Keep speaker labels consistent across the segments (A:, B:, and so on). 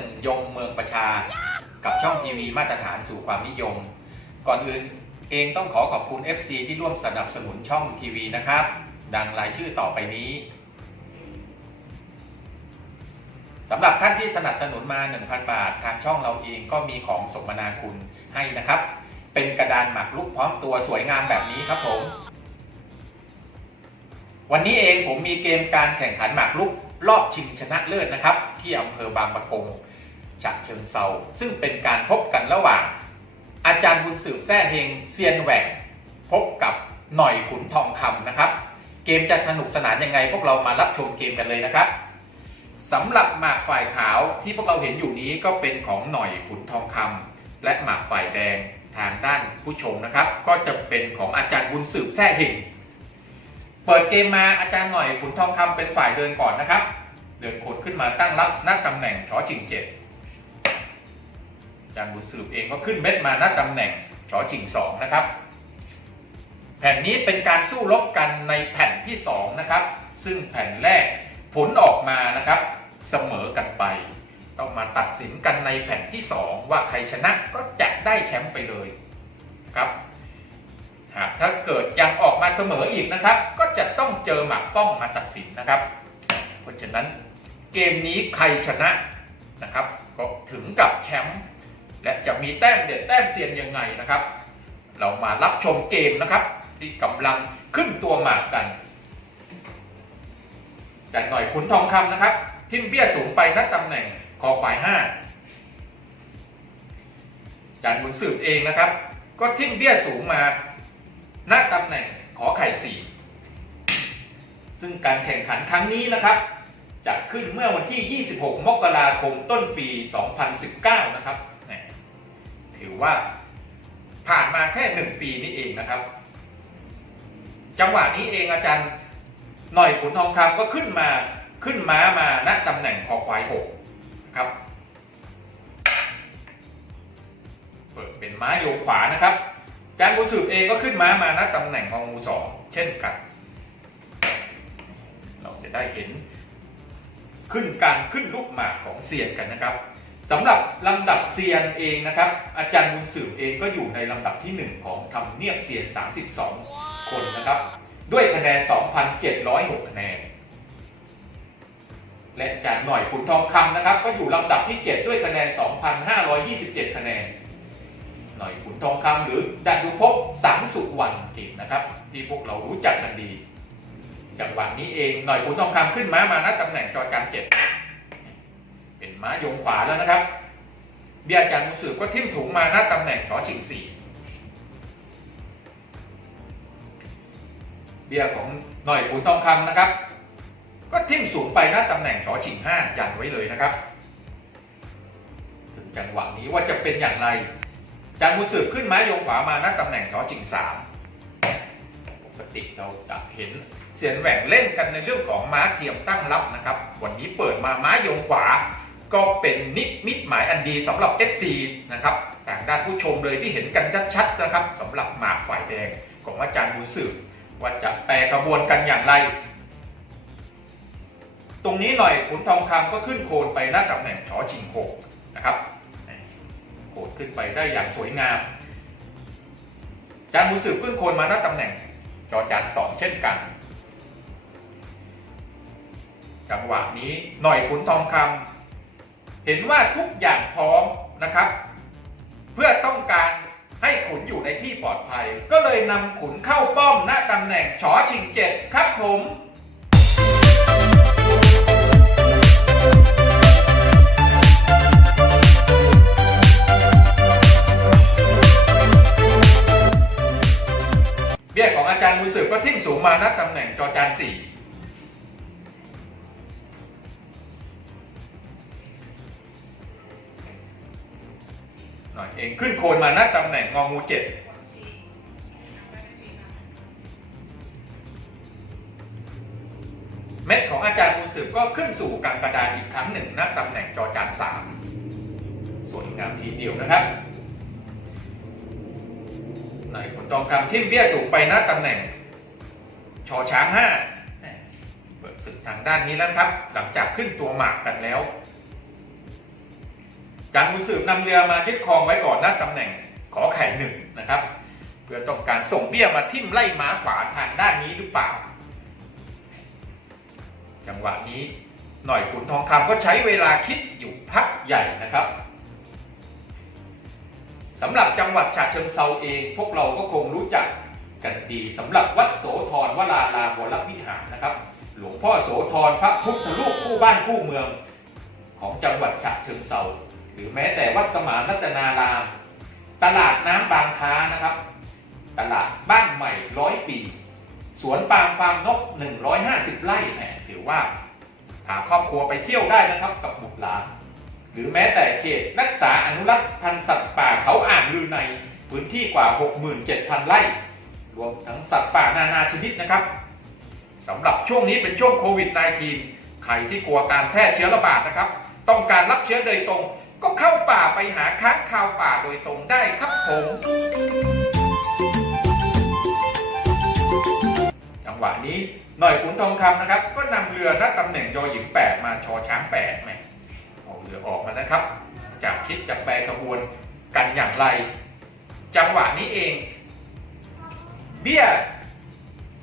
A: 1 ยงเมืองประชา กับช่องทีวีมาตรฐานสู่ความนิยม ก่อนอื่นเองต้องขอขอบคุณ FC ที่ร่วมสนับสนุนช่องทีวีนะครับ ดังรายชื่อต่อไปนี้สำหรับท่านที่สนับสนุนมา 1,000 บาท ทางช่องเราเองก็มีของสมนาคุณให้นะครับ เป็นกระดานหมักลุกพร้อมตัวสวยงามแบบนี้ครับผม วันนี้เองผมมีเกมการแข่งขันหมากลุกรอบชิงชนะเลิศนะครับ ที่อำเภอบางปะกง ฉะเชิงเซาซึ่งเป็นการพบกันระหว่าง อาจารย์บุญสืบแท้เฮงเซียนแหว่งพบกับหน่อยขุนทองคำนะครับ เกมจะสนุกสนานยังไง พวกเรามารับชมเกมกันเลยนะครับสำหรับหมากฝ่ายขาวที่พวกเราเห็นอยู่นี้ก็เป็นของหน่อยขุนทองคำและหมากฝ่ายแดงทางด้านผู้ชมนะครับ ก็จะเป็นของอาจารย์บุญสืบแท้เฮงเปิดเกมมาอาจารย์หน่อยขุนทองคำเป็นฝ่ายเดินก่อนนะครับ เดินโคดขึ้นมาตั้งรับหน้าตำแหน่งชอชิงเจ็ด อาจารย์บุญสืบเองก็ขึ้นเม็ดมาหน้าตำแหน่งชอชิงสองนะครับ แผ่นนี้เป็นการสู้รบกันในแผ่นที่สองนะครับ ซึ่งแผ่นแรกผลออกมานะครับเสมอกันไป ต้องมาตัดสินกันในแผ่นที่สองว่าใครชนะก็จะได้แชมป์ไปเลยครับหากถ้าเกิดยังออกมาเสมออีกนะครับ ก็จะต้องเจอหมากป้องมาตัดสินนะครับ เพราะฉะนั้นเกมนี้ใครชนะนะครับ ก็ถึงกับแชมป์ และจะมีแต้มเด็ดแต้มเซียนยังไงนะครับ เรามารับชมเกมนะครับ ที่กำลังขึ้นตัวหมากกันแต่หน่อยขุนทองคำนะครับ ทิมเบี้ยสูงไปนัดตำแหน่งคอควายห้าจานบุญสืบเองนะครับ ก็ทิมเบี้ยสูงมาณตำแหน่งขอไข่สี่ซึ่งการแข่งขันครั้งนี้นะครับจัดขึ้นเมื่อวันที่ 26 มกราคมต้นปี 2019 นะครับ ถือว่าผ่านมาแค่ 1 ปีนี้เองนะครับ จังหวะนี้เองอาจารย์หน่อยขุนทองคำก็ขึ้นมาขึ้นม้ามาณตำแหน่งคอควาย6ครับ เปิดเป็นม้าโยกขวานะครับจานบุญสืบเองก็ขึ้นม้ามาณตำแหน่งงองงูสองเช่นกัน เราจะได้เห็นขึ้นการขึ้นลูกหมากของเซียนกันนะครับ สำหรับลำดับเซียนเองนะครับ อาจารย์บุญสืบเองก็อยู่ในลำดับที่ 1 ของทำเนียบเซียน 32 คนนะครับ ด้วยคะแนน 2,706 คะแนน และอาจารย์หน่อยขุนทองคำนะครับ ก็อยู่ลำดับที่ 7 ด้วยคะแนน 2,527 คะแนน หน่อยขุนทองคำหรือดันดุพบสังสุวรรณเองนะครับ ที่พวกเรารู้จักกันดีจังหวะนี้เองหน่อยขุนทองคำขึ้นม้ามาณตำแหน่งจอจานเจ็ด ม้ายงขวาแล้วนะครับ เบียร์อาจารย์มุสือก็ทิ่มถุงมาณตำแหน่งชอชิงสี่เบียร์ของหน่อยขุนทองคำนะครับ ก็ทิ่มสูงไปณตำแหน่งชอชิงห้ายันไว้เลยนะครับ ถึงจังหวะนี้ว่าจะเป็นอย่างไรจานบุญสืบขึ้นไม้โยงขวามาณตำแหน่งชอชิงสามปกติเราจะเห็นเสียนแหว่งเล่นกันในเรื่องของม้าเทียมตั้งรับนะครับ วันนี้เปิดมาม้ายงขวา ก็เป็นนิมิตหมายอันดีสำหรับ FC นะครับทางด้านผู้ชมเลยที่เห็นกันชัดๆนะครับสำหรับหมากฝ่ายแดงของอาจารย์บุญสืบว่าจะแปลกระบวนกันอย่างไร ตรงนี้หน่อยขุนทองคำก็ขึ้นโคนไปหน้าตำแหน่งชอชิงหกนะครับโขดขึ้นไปได้อย่างสวยงามจานบุญสืบขึ้นโคนมาหน้าตำแหน่งจอจานสองเช่นกัน จังหวะนี้หน่อยขุนทองคำ เห็นว่าทุกอย่างพร้อมนะครับ เพื่อต้องการให้ขุนอยู่ในที่ปลอดภัย ก็เลยนำขุนเข้าป้อมหน้าตำแหน่งชอชิงเจ็ดครับผมเบี้ยของอาจารย์บุญสืบก็ทิ่มสูงมาณตำแหน่งจอจานสี่ หน่อยเองขึ้นโคนมาณตำแหน่งงองูเจ็ดเม็ดของอาจารย์บุญสืบก็ขึ้นสู่กลางกระดานอีกครั้งหนึ่งณตำแหน่งจอจานสามสวยงามทีเดียวนะครับหน่อยขนทองคำทิ่มเบี้ยสูงไปหน้าตำแหน่งชอช้างห้าเปิดศึกทางด้านนี้แล้วครับ หลังจากขึ้นตัวหมากกันแล้ว การบุญสืบนำเรือมายึดครองไว้ก่อนหน้าตำแหน่งขอไข่หนึ่งนะครับ เพื่อต้องการส่งเบี้ยมาทิ่มไล่ม้าขวาทางด้านนี้หรือเปล่า จังหวะนี้หน่อยขุนทองคำก็ใช้เวลาคิดอยู่พักใหญ่นะครับสำหรับจังหวัดฉะเชิงเซาเอง พวกเราก็คงรู้จักกันดีสำหรับวัดโสธรวรารามวรวิหารนะครับ หลวงพ่อโสธรพระพุทธรูปคู่บ้านคู่เมือง ของจังหวัดฉะเชิงเซา รือแม้แต่วัดสมานรัตนาราม ตลาดน้ำบางค้านะครับ ตลาดบ้านใหม่ร้อยปี สวนปาล์มฟาร์มนก 150 ไร่แหมถือว่าพาครอบครัวไปเที่ยวได้นะครับกับบุตรหลานหรือแม้แต่เขตรักษาอนุรักษ์พันธุ์สัตว์ป่าเขาอ่างลือในพื้นที่กว่า 67,000 ไร่ รวมทั้งสัตว์ป่านานาชนิดนะครับสำหรับช่วงนี้เป็นช่วงโควิด -19 ใครที่กลัวการแพร่เชื้อระบาดนะครับ ต้องการรับเชื้อโดยตรง ก็เข้าป่าไปหาค้างคาวป่าโดยตรงได้ครับผม จังหวะนี้หน่อยขุนทองคำนะครับ ก็นำเรือณตำแหน่งยอหญิง8มาชอช้าง8แหมเอาเรือออกมานะครับ จากคิดจะแปลกระบวนกันอย่างไร จังหวะนี้เอง เบี้ย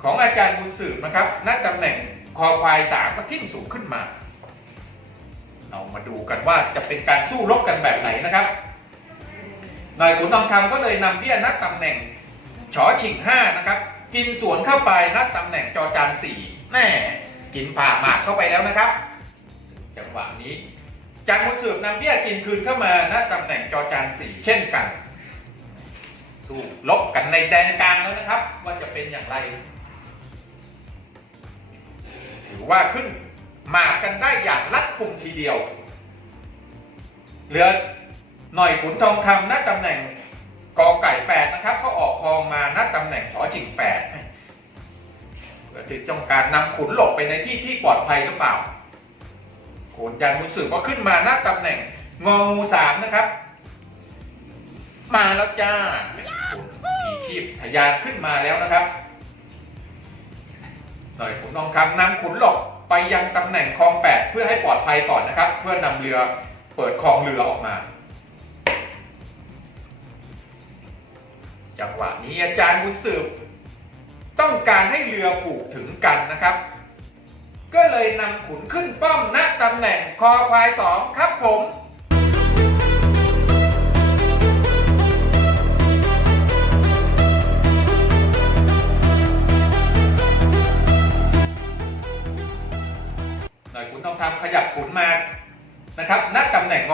A: ของอาจารย์บุญสืบนะครับณตำแหน่งคอควายสามก็ทิ่มสูงขึ้นมา มาดูกันว่าจะเป็นการสู้รบกันแบบไหนนะครับน่อยขุนทองคำก็เลยนำเบี้ยนัดตำแหน่งชอชิงห้านะครับ กินสวนเข้าไปนัดตำแหน่งจอจานสี่แน่กินผ่าหมากเข้าไปแล้วนะครับ จังหวะนี้จันทร์บุญสืบนำเบี้ยกินคืนเข้ามาณตำแหน่งจอจานสี่เช่นกัน สู้ลบกันในแดนกลางแล้วนะครับ ว่าจะเป็นอย่างไร ถือว่าขึ้นหมากกันได้อย่างรัดกุมทีเดียว เหลือหน่อยขุนทองคำณตำแหน่งกอไก่แปดนะครับ ก็ออกคองมาณตำแหน่งชอชิงแปดเพื่อที่ต้องการนำขุนหลบไปในที่ที่ปลอดภัยหรือเปล่าโขนยันมุสือก็ขึ้นมาณตำแหน่งงองูสามนะครับ มาแล้วจ้าขุนผีชีพทยานขึ้นมาแล้วนะครับ หน่อยขุนทองคำนำขุนหลบไปยังตำแหน่งคลองแปดเพื่อให้ปลอดภัยก่อนนะครับ เพื่อนำเรือ เปิดคลองเรือออกมา จังหวะนี้อาจารย์บุญสืบ ต้องการให้เรือผูกถึงกันนะครับ ก็เลยนำขุนขึ้นป้อมณตำแหน่งคอควายสองครับผม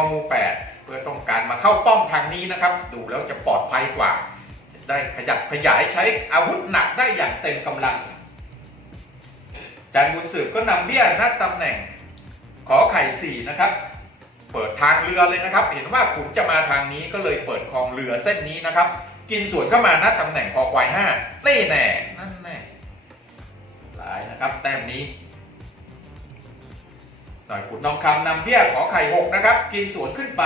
A: ตำแหน่ง8เพื่อต้องการมาเข้าป้อมทางนี้นะครับ ดูแล้วจะปลอดภัยกว่าจะได้ขยับขยายใช้อาวุธหนักได้อย่างเต็มกำลังจารย์บุญสืบก็นำเบี้ยณตำแหน่งขอไข่สี่นะครับ เปิดทางเรือเลยนะครับ เห็นว่าขุนจะมาทางนี้ก็เลยเปิดคลองเรือเส้นนี้นะครับ กินสวนเข้ามาณตำแหน่งคอควายห้านี่แน่นั่นแน่หลายนะครับ แต้มนี้ หน่อยขุนทองคำนำเบี้ยขอไข่หกนะครับกินสวนขึ้นไป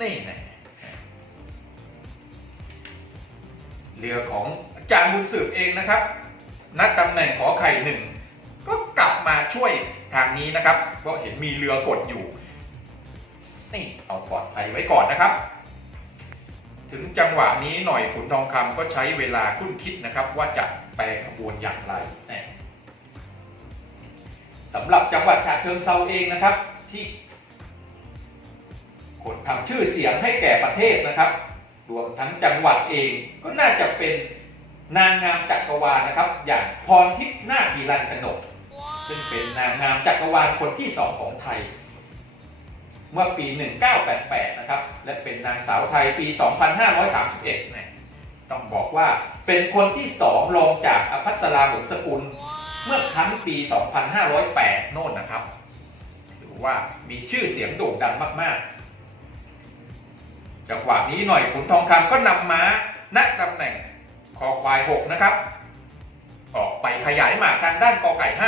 A: นี่น่เรือของอาจารย์บุญสืบเองนะครับ นัดตำแหน่งขอไข่หนึ่งก็กลับมาช่วยทางนี้นะครับ เพราะเห็นมีเรือกดอยู่ นี่เอาปลอดภัยไว้ก่อนนะครับ ถึงจังหวะนี้หน่อยขุนทองคำก็ใช้เวลาคุ้นคิดนะครับ ว่าจะแปลขบวนอย่างไรแน่ สำหรับจังหวัดฉะเชิงเซาเองนะครับที่คนทำชื่อเสียงให้แก่ประเทศนะครับ รวมทั้งจังหวัดเองก็น่าจะเป็นนางงามจักรวาลนะครับ อย่างพรทิพย์นาคีรันกนก ซึ่งเป็นนางงามจักรวาลคนที่สองของไทย เมื่อปี 1988 นะครับ และเป็นนางสาวไทยปี 2531เนี่ยต้องบอกว่าเป็นคนที่สองรองจากอภัสราหงสกุล เมื่อครั้งปี 2508 โน่นนะครับ ถือว่ามีชื่อเสียงโด่งดังมาก ๆ จังหวะนี้หน่อยขุนทองคำก็นำม้าณตำแหน่งคอควาย 6 นะครับ ออกไปขยายหมากทางด้านกอไก่ 5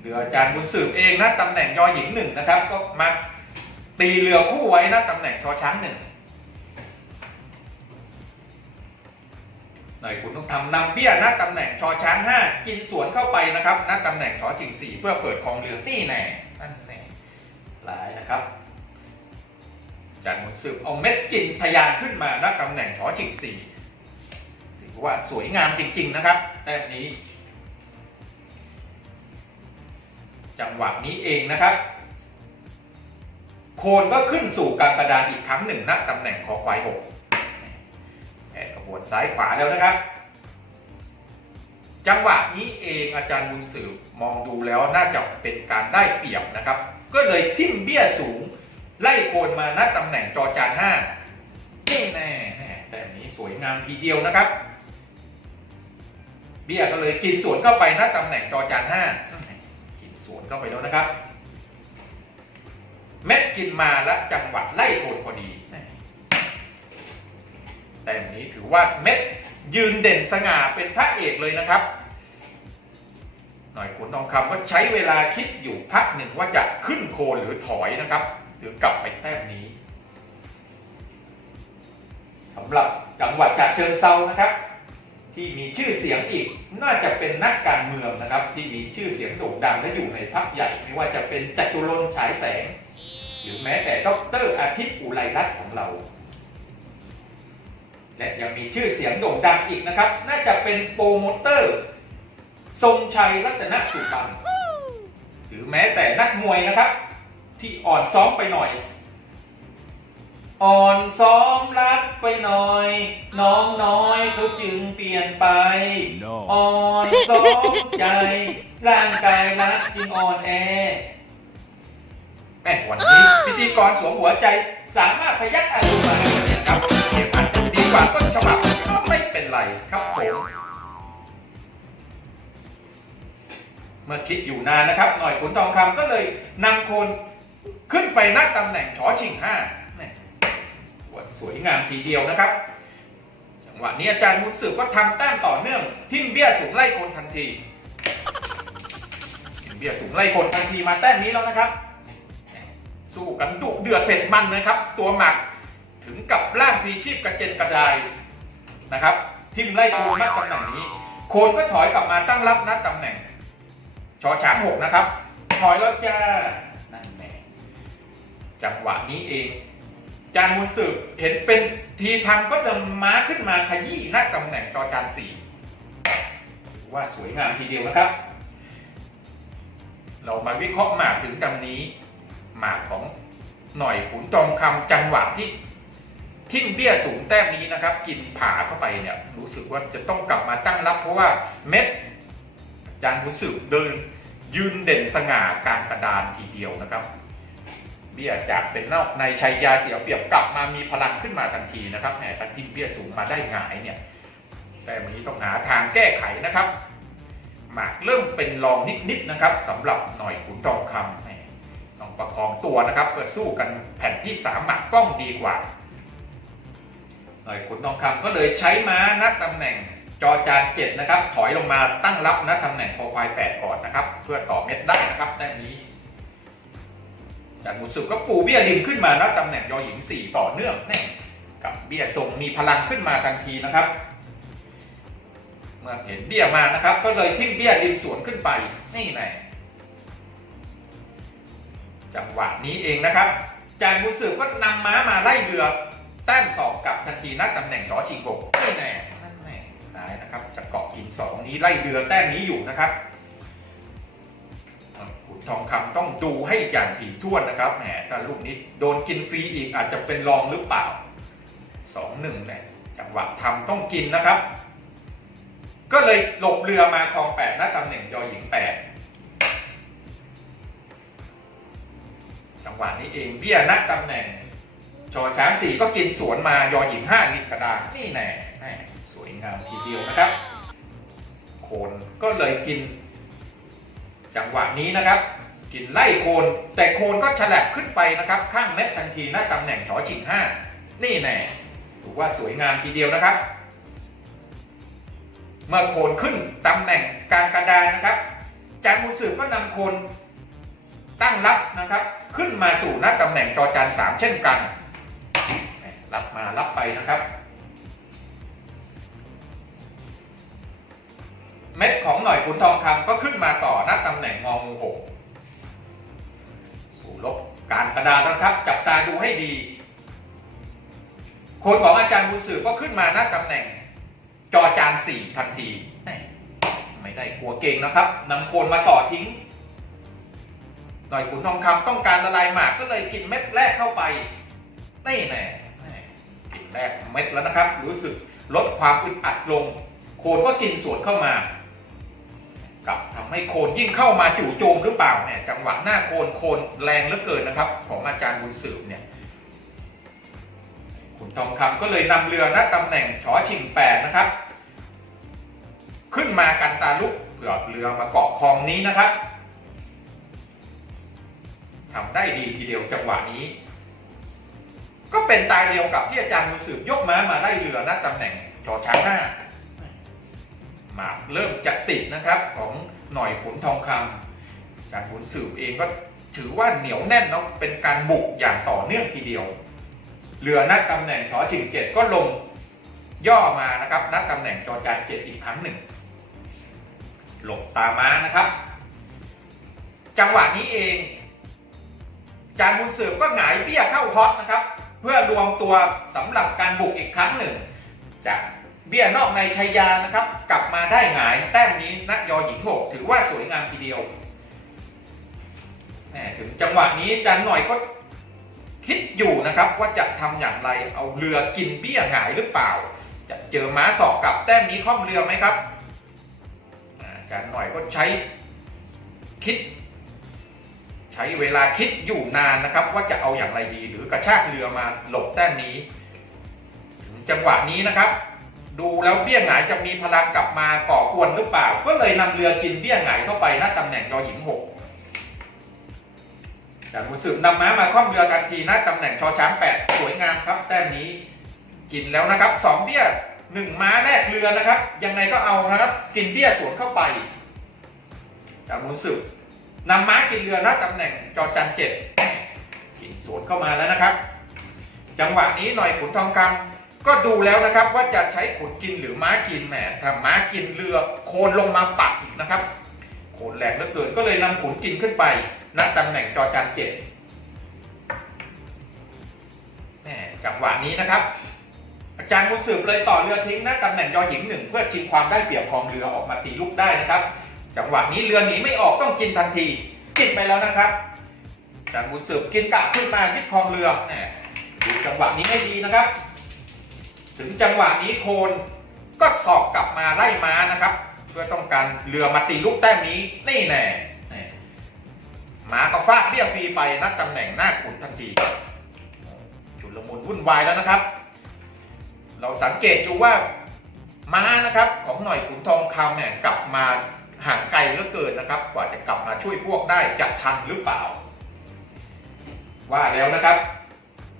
A: เรืออาจารย์บุญสืบเองนะตำแหน่งยอหญิง1นะครับ ก็มาตีเรือคู่ไว้ณตำแหน่งชอช้าง1หน่ อยคุณต้องทำนำเบี้ยน้าตำแหน่งชอช้างห้ากินสวนเข้าไปนะครับน้าตำแหน่งชอจิงสี่เพื่อเปิดคลองเรือนี่แน่นั่นแน่หลายนะครับจานมุนสืบเอาเม็ดกินทะยานขึ้นมาน้าตำแหน่งชอจิงสี่ถือว่าสวยงามจริง ๆ นะครับแต้มนี้ จังหวะนี้เองนะครับโคนก็ขึ้นสู่กางกระดานอีกครั้งหนึ่งณตำแหน่งคอควายหก วนซ้ายขวาแล้วนะครับ จังหวะนี้เองอาจารย์บุญสืบมองดูแล้วน่าจะเป็นการได้เปรียบนะครับ ก็เลยทิ่มเบี้ยสูง ไล่โคนมาณตำแหน่งจอจานห้านี่แน่แน่แต่นี้สวยงามทีเดียวนะครับ เบี้ยก็เลยกินสวนเข้าไปณตำแหน่งจอจานห้ากินสวนเข้าไปแล้วนะครับ เม็ดกินมาและจังหวัดไล่โคนพอดี แต่นี้ถือว่าเม็ดยืนเด่นสง่าเป็นพระเอกเลยนะครับ หน่อยขุนทองคำก็ใช้เวลาคิดอยู่พักหนึ่งว่าจะขึ้นโคนหรือถอยนะครับ หรือกลับไปแต้มนี้สำหรับจังหวัดฉะเชิงเซานะครับ ที่มีชื่อเสียงอีกน่าจะเป็นนักการเมืองนะครับ ที่มีชื่อเสียงโด่งดังและอยู่ในพรรคใหญ่ ไม่ว่าจะเป็นจตุรนฉายแสง หรือแม้แต่ดรอาทิตย์อุไรรัตน์ของเรา และยังมีชื่อเสียงโด่งดังอีกนะครับ น่าจะเป็นโปรโมเตอร์ ทรงชัยรัตนสุบันหรือแม้แต่นักมวยนะครับ ที่อ่อนซ้อมไปหน่อย อ่อนซ้อมรักไปหน่อย น้องน้อยเขาจึงเปลี่ยนไป
B: No.
A: อ่อนซ้อมใจ ร่างกายรักจึงอ่อนแอแม่วันนี้พิธีกรสวมหัวใจสามารถพยักอารมณ์มาได้เลยนะครับเก็บอันดี กว่าต้นฉบับก็ไม่เป็นไรครับผม เมื่อคิดอยู่นานนะครับ หน่อยขุนทองคำก็เลยนำโคนขึ้นไปนักตำแหน่งชอชิงห้าแม่สวยงามทีเดียวนะครับ จังหวะนี้อาจารย์บุญสืบก็ทำแต้มต่อเนื่อง ทิมเบี้ยสูงไล่โคนทันทีทิมเบี้ยสูงไล่โคนทันทีมาแต้มนี้แล้วนะครับ สู้กันดุเดือดเผ็ดมันนะครับ ตัวหมัก ถึงกับร่างพีชีพกระเจนกระจายนะครับ ทิมไล่โคนมาตำแหน่งนี้ โคนก็ถอยกลับมาตั้งรับณตำแหน่งชอช้างหกนะครับ ถอยแล้วจ้านั่นแน่จังหวะนี้เอง จานมุนสืบเห็นเป็นทีทางก็จะม้าขึ้นมาขยี้น้าตำแหน่งจอจานสี่ว่าสวยงามทีเดียวนะครับ เรามาวิเคราะห์หมากถึงตำนี้ หมากของหน่อยขุนทองคำจังหวะที่ ทิ่มเบี้ยสูงแต้มนี้นะครับ กินผ่าเข้าไปเนี่ยรู้สึกว่าจะต้องกลับมาตั้งรับ เพราะว่าเม็ดจานคุณสืบเดินยืนเด่นสง่ากางกระดานทีเดียวนะครับ เบี้ยจากเป็นนอกในชัยยาเสียเปรียบกลับมามีพลังขึ้นมาทันทีนะครับแหมทันทีเบี้ยสูงมาได้หงายเนี่ยแต่วันนี้ต้องหาทางแก้ไขนะครับ หมากเริ่มเป็นรองนิดๆนะครับสำหรับหน่อยขุนทองคำต้องประคองตัวนะครับเพื่อสู้กันแผ่นที่สามหมากต้องดีกว่า น่อยขุนทองคำก็เลยใช้ม้านัดตำแหน่งจอจานเจ็ดนะครับ ถอยลงมาตั้งรับนะตำแหน่งคอควายแปดก่อนนะครับ เพื่อต่อเม็ดได้นะครับแต้มนี้จากมุสุก็ปูเบี้ยริมขึ้นมานะตำแหน่งยอหญิงสี่ต่อเนื่องแน่กับเบี้ยทรงมีพลังขึ้นมาทันทีนะครับ เมื่อเห็นเบี้ยมานะครับ ก็เลยทิ้งเบี้ยริมสวนขึ้นไปนี่แน่จังหวะนี้เองนะครับจานบุสืบก็นำม้ามาไล่เรือ แต้มสองกับทันทีนักตำแหน่งชอชิงโกนี่แน่นั่นแน่ได้นะครับจะเกาะกินสองนี้ไล่เรือแต้มนี้อยู่นะครับขุนทองคำต้องดูให้อย่างถี่ถ้วนนะครับแหมถ้าลูกนี้โดนกินฟรีอีกอาจจะเป็นรองหรือเปล่าสองหนึ่งเนี่ยจังหวะทำต้องกินนะครับ ก็เลยหลบเรือมาคลองแปดนักตำแหน่งยอหญิงแปดจังหวะนี้เองเบี้ยนักตำแหน่ง ชอช้างสี่ก็กินสวนมายอหญิงห้านิดกระดาษนี่แน่แน่สวยงามทีเดียวนะครับ โคนก็เลยกิน จังหวะนี้นะครับ กินไล่โคน แต่โคนก็ฉลับขึ้นไปนะครับ ข้างเม็ดทันทีหน้าตำแหน่งชอชิงห้านี่แน่ถือว่าสวยงามทีเดียวนะครับ เมื่อโคนขึ้นตำแหน่งกลางกระดานนะครับจานมุนสืบก็นำโคนตั้งรับนะครับ ขึ้นมาสู่หน้าตำแหน่งจอจานสามเช่นกัน รับมารับไปนะครับ เม็ดของหน่อยขุนทองคำก็ขึ้นมาต่อณตำแหน่งงองูหกสู่ลบการกระดานนะครับ จับตาดูให้ดีคนของอาจารย์บุญสืบก็ขึ้นมาณตำแหน่ง จอจานสี่ทันที ไม่ได้กลัวเก่งนะครับนำโคนมาต่อทิ้งหน่อยขุนทองคำต้องการละลายหมากก็เลยกินเม็ดแรกเข้าไปนี่แน่ แน่กินแรกเม็ดแล้วนะครับ รู้สึกลดความอึดอัดลง โคนก็กินสวนเข้ามากับทำให้โคนยิ่งเข้ามาจู่โจมหรือเปล่าเนี่ยจังหวะหน้าโคนโคนแรงเหลือเกินนะครับ ของอาจารย์บุญสืบเนี่ยขุนทองคำก็เลยนำเรือณตำแหน่งชอชิงแปดนะครับ ขึ้นมากันตาลุกเผื่อเรือมาเกาะคลองนี้นะครับทำได้ดีทีเดียวจังหวะนี้ ก็เป็นตายเดียวกับที่อาจารย์บุญสืบยกม้ามาไล่เรือณตำแหน่งจอช้างหน้าหมากเริ่มจะติดนะครับของหน่อยขุนทองคำอาจารย์ขุนสืบเองก็ถือว่าเหนียวแน่นเนาะเป็นการบุกอย่างต่อเนื่องทีเดียว เรือนักตำแหน่งชอชิงเจ็ดก็ลงย่อมานะครับนักตำแหน่งจอจานเจ็ดอีกครั้งหนึ่ง หลบตาม้านะครับ จังหวะนี้เองอาจารย์บุญสืบก็หงายเบี้ยเข้าฮอตนะครับ เพื่อรวมตัวสำหรับการบุกอีกครั้งหนึ่ง จากเบี้ยนอกในชัยยานะครับ กลับมาได้หงายแต้มนี้นักยอหญิงหกถือว่าสวยงามทีเดียวแหมถึงจังหวะนี้จันหน่อยก็คิดอยู่นะครับว่าจะทำอย่างไรเอาเรือกินเบี้ยหายหรือเปล่า จะเจอม้าสอกกับแต้มนี้คล่อมเรือไหมครับจารย์หน่อยก็ใช้คิด ใช้เวลาคิดอยู่นานนะครับ ว่าจะเอาอย่างไรดี หรือกระชากเรือมาหลบแต้มนี้ จังหวะนี้นะครับ ดูแล้วเบี้ยหงายจะมีพลังกลับมาก่อกวนหรือเปล่า ก็เลยนำเรือกินเบี้ยหงายเข้าไปณตำแหน่งยอหญิงหกจากคุณสืบนำม้ามาคว่ำเรือทันทีณตำแหน่งชอช้างแปดสวยงามครับ แต้มนี้กินแล้วนะครับสองเบี้ยหนึ่งม้าแรกเรือนะครับ ยังไงก็เอานะครับ กินเบี้ยสวนเข้าไปจากมุนสืบ นำม้ากินเรือณตำแหน่งจอจันเจ็ดกินสวนเข้ามาแล้วนะครับ จังหวะนี้หน่อยขุนทองคำก็ดูแล้วนะครับว่าจะใช้ขุนกินหรือม้ากินแหมถ้าม้ากินเรือโคนลงมาปักนะครับ โคนแรงเหลือเกินก็เลยนำขุนกินขึ้นไปณตำแหน่งจอจันเจ็ดแหมจังหวะนี้นะครับอาจารย์มุนสืบเลยต่อเรือทิ้งณตำแหน่งยอหญิงหนึ่งเพื่อชิงความได้เปรียบครองเรือออกมาตีลูกได้นะครับ จังหวะนี้เรือหนีไม่ออกต้องกินทันที กินไปแล้วนะครับจารย์บุญสืบกินกะขึ้นมายึดครองเรือแหมดูจังหวะนี้ให้ดีนะครับ ถึงจังหวะนี้โคนก็สอกกลับมาไล่ม้านะครับ เพื่อต้องการเรือมาตีลูกแต้มนี้นี่แน่แน่ม้าก็ฟาดเบี้ยฟรีไปนัดตำแหน่งหน้าขุนทันทีจุลมุนวุ่นวายแล้วนะครับ เราสังเกตดูว่าม้านะครับของหน่อยขุนทองคำเนี่ยกลับมา ห่างไกลเหลือเกินนะครับ กว่าจะกลับมาช่วยพวกได้จะทันหรือเปล่า ว่าแล้วนะครับ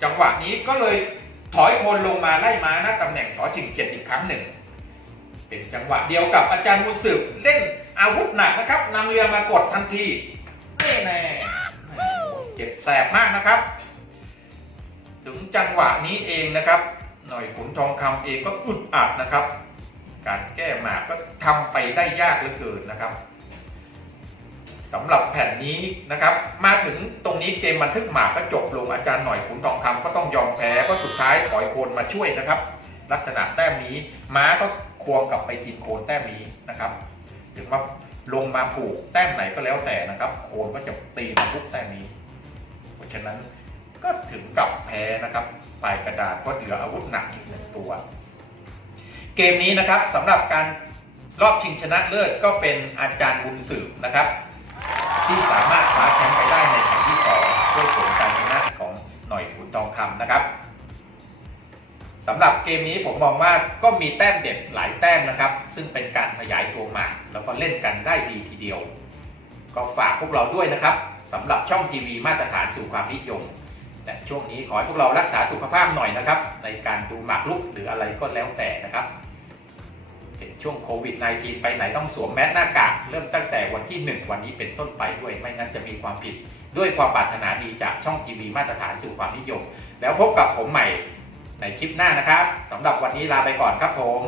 A: จังหวะนี้ก็เลยถอยโคนลงมาไล่ม้าหน้าตำแหน่งชอชิงเจ็ดอีกครั้งหนึ่ง เป็นจังหวะเดียวกับอาจารย์บุญสืบเล่นอาวุธหนักนะครับนำเรือมากดทันทีนี่แน่เจ็บแสบมากนะครับ ถึงจังหวะนี้เองนะครับ หน่อยขุนทองคำเองก็อึดอัดนะครับ การแก้หมากก็ทำไปได้ยากเหลือเกินนะครับสำหรับแผ่นนี้นะครับ มาถึงตรงนี้เกมบันทึกหมากก็จบลงอาจารย์หน่อยขุนทองคำก็ต้องยอมแพ้ก็สุดท้ายถอยโคนมาช่วยนะครับ ลักษณะแต้มนี้ม้าก็ควงกลับไปกินโคนแต้มนี้นะครับถึงว่าลงมาผูกแต้มไหนก็แล้วแต่นะครับ โคนก็จะตีมาทุกแต้มนี้ เพราะฉะนั้นก็ถึงกับแพ้นะครับปลายกระดาษก็เหลืออาวุธหนักอีกหนึ่งตัว เกมนี้นะครับสำหรับการรอบชิงชนะเลิศก็เป็นอาจารย์บุญสืบนะครับ ที่สามารถคว้าแชมป์ไปได้ในแข่งที่สองด้วยผลการชนะของหน่อยขุนทองคำนะครับสำหรับเกมนี้ผมมองว่าก็มีแต้มเด็ดหลายแต้มนะครับ ซึ่งเป็นการขยายตัวหมากแล้วก็เล่นกันได้ดีทีเดียว ก็ฝากพวกเราด้วยนะครับสำหรับช่องทีวีมาตรฐานสู่ความนิยมและช่วงนี้ขอให้พวกเรารักษาสุขภาพหน่อยนะครับ ในการดูหมากรุกหรืออะไรก็แล้วแต่นะครับ เป็นช่วงโควิด -19 ไปไหนต้องสวมแมสหน้ากากเริ่มตั้งแต่วันที่ 1 วันนี้เป็นต้นไปด้วยไม่งั้นจะมีความผิด ด้วยความปรารถนาดีจากช่องทีวีมาตรฐานสู่ความนิยม แล้วพบกับผมใหม่ในคลิปหน้านะครับสำหรับวันนี้ลาไปก่อนครับผม